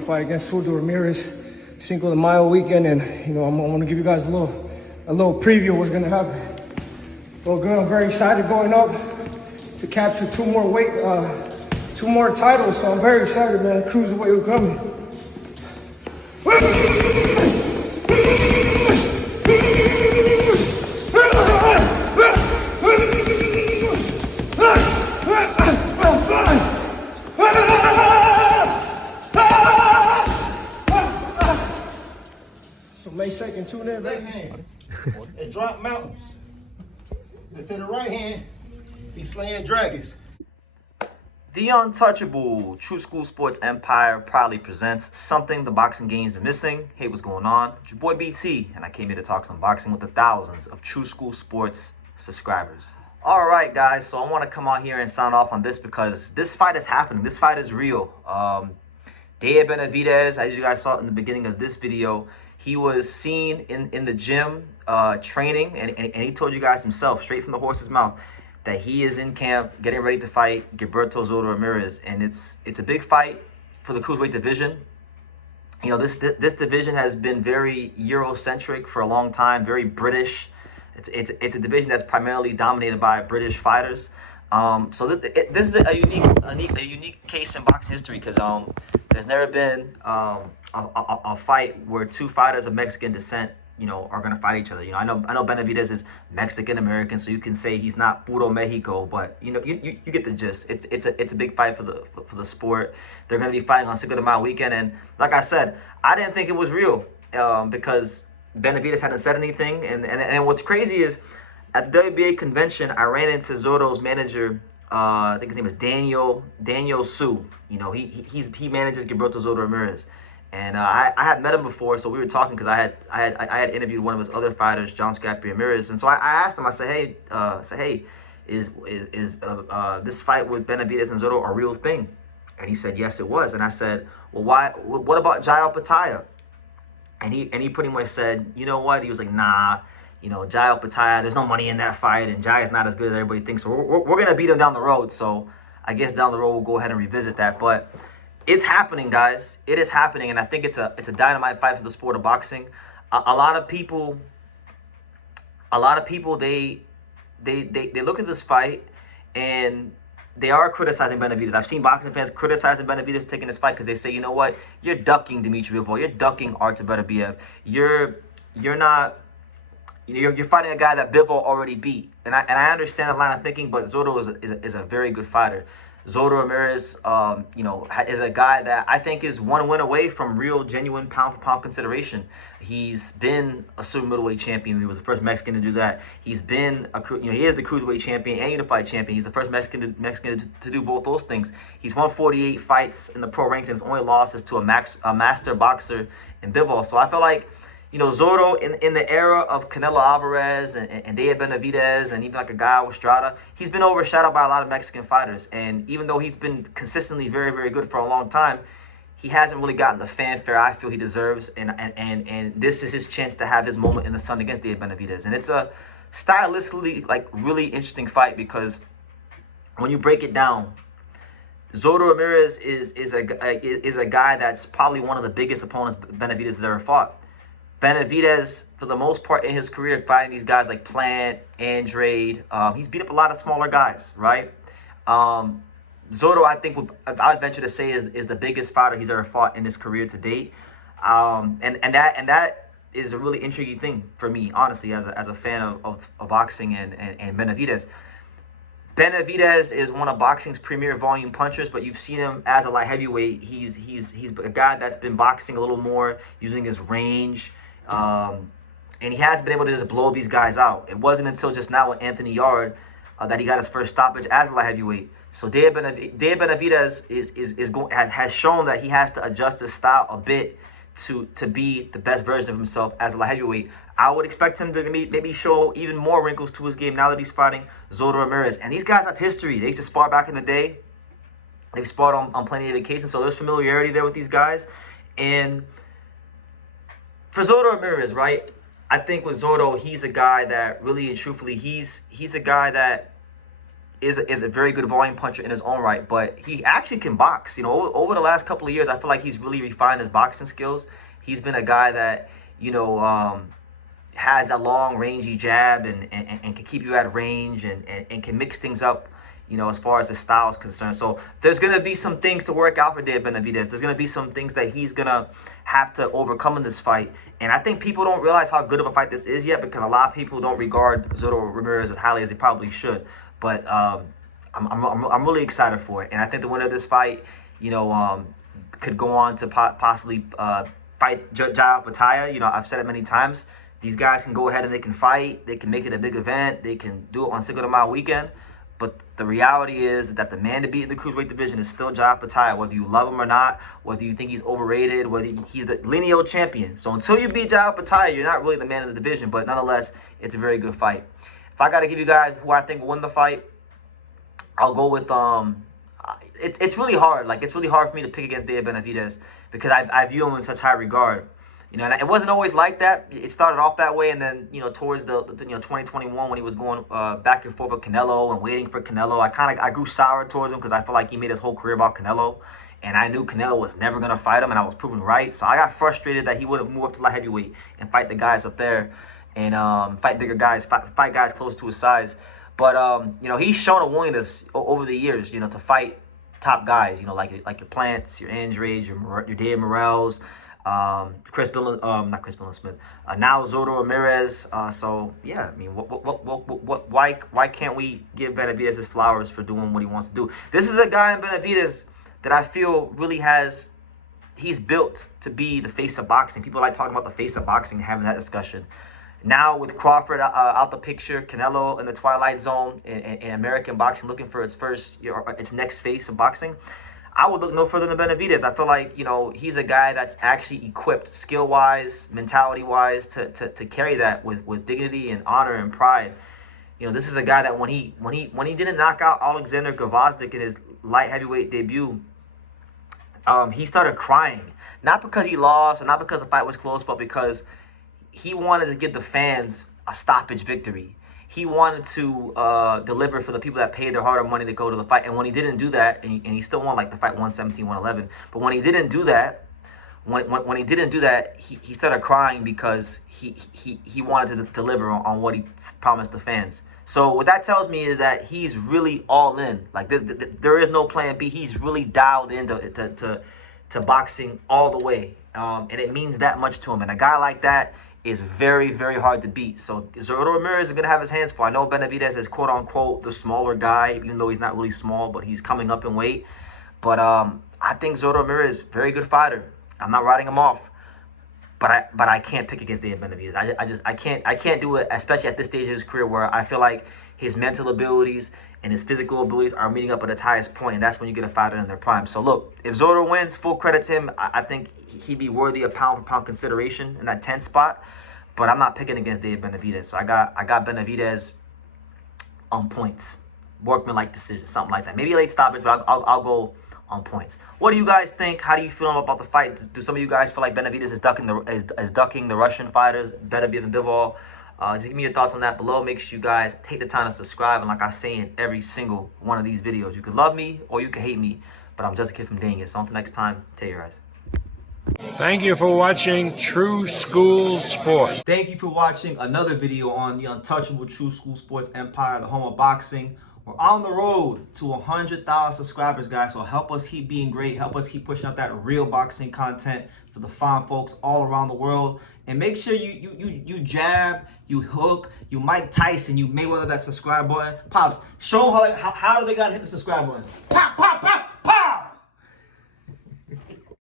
Fight against Zurdo Ramirez, Cinco de Mayo weekend, and I'm gonna give you guys a little preview of what's gonna happen. Well, good. I'm very excited going up to capture two more titles. So I'm very excited, man. Cruiserweight will coming. So May 2nd, tune in, Left baby. hand and drop mountains. Instead of right hand, be slaying dragons. The untouchable True School Sports Empire proudly presents something the boxing game's been missing. Hey, what's going on? It's your boy BT, and I came here to talk some boxing with the thousands of True School Sports subscribers. All right, guys, so I want to come out here and sound off on this because this fight is happening. This fight is real. Benavidez, as you guys saw in the beginning of this video, he was seen in the gym training, and he told you guys himself, straight from the horse's mouth, that he is in camp getting ready to fight Gilberto Zurdo Ramirez. And it's a big fight for the Cruiserweight division. You know, this division has been very Eurocentric for a long time, very British. It's a division that's primarily dominated by British fighters. So this is a unique case in boxing history because there's never been a fight where two fighters of Mexican descent, are going to fight each other. I know Benavidez is Mexican American, so you can say he's not puro Mexico, but you get the gist. It's a big fight for the sport. They're going to be fighting on Cinco de Mayo weekend, and like I said, I didn't think it was real because Benavidez hadn't said anything, and what's crazy is at the WBA convention, I ran into Zurdo's manager. I think his name is Daniel Su. He manages Gilberto Zurdo Ramirez. And I had met him before, so we were talking because I had interviewed one of his other fighters, John Scrappy Ramirez, and so I asked him. I said, hey, is this fight with Benavidez and Zurdo a real thing? And he said, yes, it was. And I said, well, why? What about Jai Pataya? And he pretty much said, you know what? He was like, nah, Jai Pataya, there's no money in that fight, and Jai is not as good as everybody thinks. So we're gonna beat him down the road. So I guess down the road we'll go ahead and revisit that, but. It's happening, guys. It is happening, and I think it's a dynamite fight for the sport of boxing. A lot of people they look at this fight and they are criticizing Benavidez. I've seen boxing fans criticizing Benavidez taking this fight because they say, you know what, you're ducking Dimitri Bivol, you're ducking Artur Beterbiev, you're fighting a guy that Bivol already beat, and I understand that line of thinking, but Zurdo is a very good fighter. Zurdo Ramirez, is a guy that I think is one win away from real, genuine pound-for-pound consideration. He's been a super middleweight champion. He was the first Mexican to do that. He's been he is the cruiserweight champion and unified champion. He's the first Mexican to do both those things. He's won 48 fights in the pro ranks, and his only loss is to a master boxer in Bivol. So I feel like, Zurdo in the era of Canelo Alvarez and Benavidez and even like a guy with Estrada, he's been overshadowed by a lot of Mexican fighters. And even though he's been consistently very, very good for a long time, he hasn't really gotten the fanfare I feel he deserves. And this is his chance to have his moment in the sun against Benavidez. And it's a stylistically really interesting fight because when you break it down, Zurdo Ramirez is a guy that's probably one of the biggest opponents Benavidez has ever fought. Benavidez, for the most part in his career, fighting these guys like Plant, Andrade, he's beat up a lot of smaller guys, right? Zurdo, I think, I'd venture to say, is the biggest fighter he's ever fought in his career to date, and that is a really intriguing thing for me, honestly, as a fan of boxing and Benavidez. Benavidez is one of boxing's premier volume punchers, but you've seen him as a light heavyweight. He's a guy that's been boxing a little more, using his range. And he has been able to just blow these guys out. It wasn't until just now with Anthony Yard that he got his first stoppage as a light heavyweight. So Benavidez has shown that he has to adjust his style a bit to be the best version of himself as a light heavyweight. I would expect him to maybe show even more wrinkles to his game now that he's fighting Zurdo Ramirez. And these guys have history. They used to spar back in the day. They've sparred on plenty of occasions, so there's familiarity there with these guys. And for Zurdo Ramirez, right, I think with Zurdo, he's a guy that really and truthfully, he's a guy that is a very good volume puncher in his own right, but he actually can box. You know, over the last couple of years, I feel like he's really refined his boxing skills. He's been a guy that, you know, has a long rangy jab and can keep you at range and can mix things up, you know, as far as the style is concerned. So there's going to be some things to work out for Benavidez. There's going to be some things that he's going to have to overcome in this fight. And I think people don't realize how good of a fight this is yet, because a lot of people don't regard Zurdo Ramirez as highly as they probably should. But I'm really excited for it. And I think the winner of this fight, you know, could go on to possibly fight Jai Pataya. You know, I've said it many times. These guys can go ahead and they can fight. They can make it a big event. They can do it on Cinco de Mayo weekend. But the reality is that the man to beat in the Cruiserweight division is still Jai Pataya, whether you love him or not, whether you think he's overrated, whether he's the lineal champion. So until you beat Jai Pataya, you're not really the man of the division. But nonetheless, it's a very good fight. If I got to give you guys who I think will win the fight, I'll go with it's really hard. Like, it's really hard for me to pick against Benavidez because I view him in such high regard. You know, and it wasn't always like that. It started off that way, and then, you know, towards the 2021 when he was going back and forth with Canelo and waiting for Canelo, I grew sour towards him because I feel like he made his whole career about Canelo, and I knew Canelo was never gonna fight him, and I was proven right. So I got frustrated that he wouldn't move up to light heavyweight and fight the guys up there, and fight bigger guys, fight guys close to his size. But you know, he's shown a willingness over the years, you know, to fight top guys. You know, like your Plants, your Andrade, your Dave Morrells. Not Chris Billen Smith. Now Zurdo Ramirez. So yeah, I mean, why can't we give Benavidez his flowers for doing what he wants to do? This is a guy in Benavidez that I feel really he's built to be the face of boxing. People like talking about the face of boxing, having that discussion. Now with Crawford out the picture, Canelo in the twilight zone, in American boxing looking for its next face of boxing, I would look no further than Benavidez. I feel like, you know, he's a guy that's actually equipped skill-wise, mentality-wise to carry that with dignity and honor and pride. You know, this is a guy that when he didn't knock out Alexander Gvozdyk in his light heavyweight debut, he started crying. Not because he lost or not because the fight was close, but because he wanted to give the fans a stoppage victory. He wanted to deliver for the people that paid their hard-earned money to go to the fight. And when he didn't do that, and he still won like the fight 117, 111. But when he didn't do that, when he didn't do that, he started crying because he wanted to deliver on what he promised the fans. So what that tells me is that he's really all in. Like there is no plan B. He's really dialed into to boxing all the way, and it means that much to him. And a guy like that is very, very hard to beat. So Zurdo Ramirez is going to have his hands full. I know Benavidez is quote-unquote the smaller guy, even though he's not really small, but he's coming up in weight. But I think Zurdo Ramirez, very good fighter. I'm not writing him off. But I can't pick against Benavidez. I can't do it, especially at this stage of his career where I feel like his mental abilities and his physical abilities are meeting up at its highest point, and that's when you get a fighter in their prime. So look, if Zurdo wins, full credit to him. I think he'd be worthy of pound-for-pound consideration in that 10th spot. But I'm not picking against Benavidez. So I got Benavidez on points. Workman-like decision, something like that. Maybe a late stoppage, but I'll go on points. What do you guys think? How do you feel about the fight? Do some of you guys feel like Benavidez is ducking the Russian fighters, Benavidez and Bivol? Just give me your thoughts on that below. Make sure you guys take the time to subscribe. And like I say in every single one of these videos, you can love me or you can hate me, but I'm just a kid from Daniel. So until next time, take your eyes. Thank you for watching True School Sports. Thank you for watching another video on the untouchable True School Sports Empire, the home of boxing. We're on the road to 100,000 subscribers, guys. So help us keep being great. Help us keep pushing out that real boxing content for the fine folks all around the world. And make sure you jab, you hook, you Mike Tyson, you Mayweather that subscribe button. Pops, show them how do they gotta hit the subscribe button. Pop, pop, pop.